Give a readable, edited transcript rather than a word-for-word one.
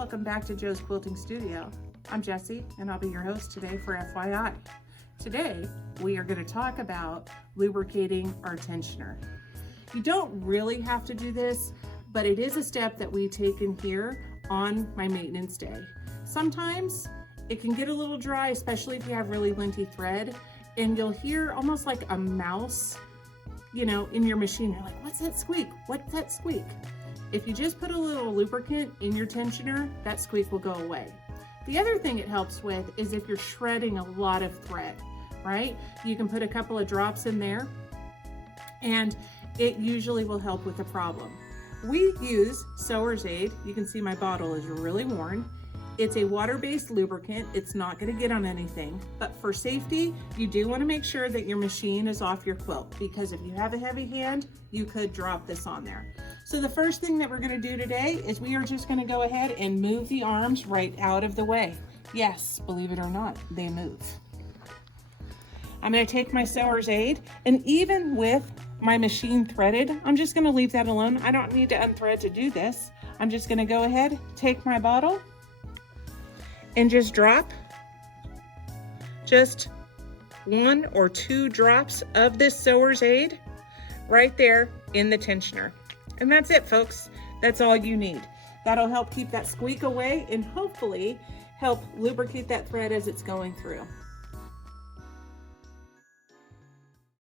Welcome back to Joe's Quilting Studio. I'm Jessie and I'll be your host today for FYI. Today we are going to talk about lubricating our tensioner. You don't really have to do this, but it is a step that we take in here on my maintenance day. Sometimes it can get a little dry, especially if you have really linty thread, and you'll hear almost like a mouse, in your machine. You're like, what's that squeak? What's that squeak? If you just put a little lubricant in your tensioner, that squeak will go away. The other thing it helps with is if you're shredding a lot of thread, right? You can put a couple of drops in there and it usually will help with the problem. We use Sewer's Aid. You can see my bottle is really worn. It's a water-based lubricant. It's not going to get on anything, but for safety, you do want to make sure that your machine is off your quilt, because if you have a heavy hand, you could drop this on there. So the first thing that we're going to do today is we are just going to go ahead and move the arms right out of the way. Yes, believe it or not, they move. I'm going to take my Sewer's Aid, and even with my machine threaded, I'm just going to leave that alone. I don't need to unthread to do this. I'm just going to go ahead, take my bottle, and just drop just 1 or 2 drops of this Sewer's Aid right there in the tensioner. And that's it, folks. That's all you need. That'll help keep that squeak away and hopefully help lubricate that thread as it's going through.